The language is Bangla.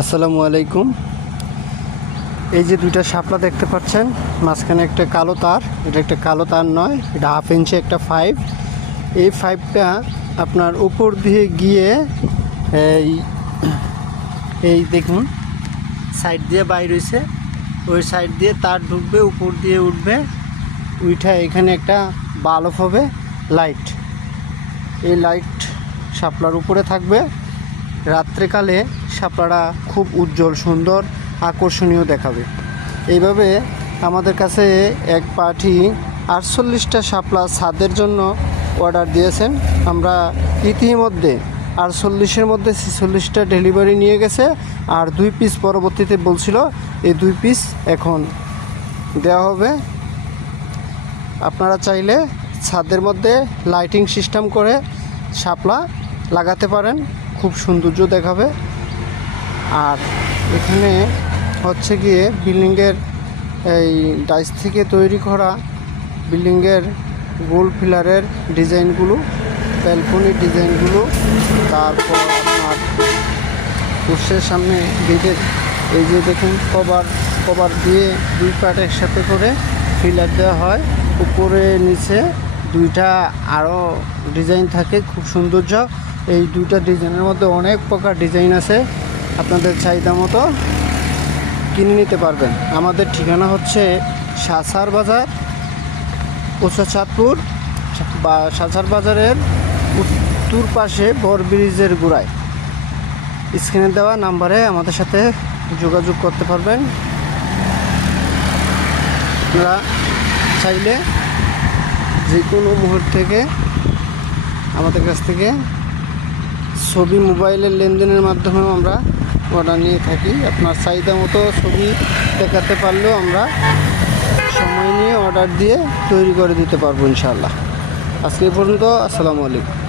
আসসালামু আলাইকুম। এই যে দুইটা শাপলা দেখতে পাচ্ছেন, মাঝখানে একটা কালো তার। এটা একটা কালো তার নয়, এটা 1/2 ইঞ্চি একটা পাইপ। এই পাইপটা আপনার উপর দিয়ে গিয়ে এই এই দেখুন সাইড দিয়ে বাইর হইছে, ওই সাইড দিয়ে তার ঢুকবে, উপর দিয়ে উঠবে, উঠে এখানে একটা বাল্ব হবে, লাইট। এই লাইট শাপলার উপরে থাকবে। রাত্রেকালে শাপলাটা খুব উজ্জ্বল, সুন্দর, আকর্ষণীয় দেখাবে। এইভাবে আমাদের কাছে এক পার্টি 48টা শাপলা ছাদের জন্য অর্ডার দিয়েছেন। আমরা ইতিমধ্যে 48-এর মধ্যে 46টা ডেলিভারি নিয়ে গেছে, আর 2 পিস পরবর্তীতে বলছিল, এই 2 পিস এখন দেওয়া হবে। আপনারা চাইলে ছাদের মধ্যে লাইটিং সিস্টেম করে শাপলা লাগাতে পারেন, খুব সৌন্দর্য দেখাবে। আর এখানে হচ্ছে গিয়ে বিল্ডিংয়ের এই ডাইস থেকে তৈরি করা বিল্ডিংয়ের গোল পিলারের ডিজাইনগুলো, ব্যালকনির ডিজাইনগুলো, তারপর আপনার কোর্সের সামনে গেটের এই যে দেখুন কভার দিয়ে 2 পার্ট একসাথে করে পিলার দেওয়া হয়। উপরে নিচে 2টা আরও ডিজাইন থাকে, খুব সৌন্দর্য। এই 2টা ডিজাইনের মধ্যে অনেক প্রকার ডিজাইন আছে, আপনাদের চাহিদা মতো কিনে নিতে পারবেন। আমাদের ঠিকানা হচ্ছে সাসার বাজার, চাঁদপুর বা সাসার বাজারের উত্তর পাশে বড় ব্রিজের গোড়ায়। স্ক্রিনে দেওয়া নাম্বারে আমাদের সাথে যোগাযোগ করতে পারবেন। আপনারা চাইলে যে কোনো মুহূর্ত থেকে আমাদের কাছ থেকে ছবি মোবাইলের লেনদেনের মাধ্যমেও আমরা অর্ডার নিয়ে থাকি। আপনার চাহিদা মতো ছবি দেখাতে পারলেও আমরা সময় নিয়ে অর্ডার দিয়ে তৈরি করে দিতে পারবো ইনশাআল্লাহ। আজকে এই পর্যন্ত। আসসালামু আলাইকুম।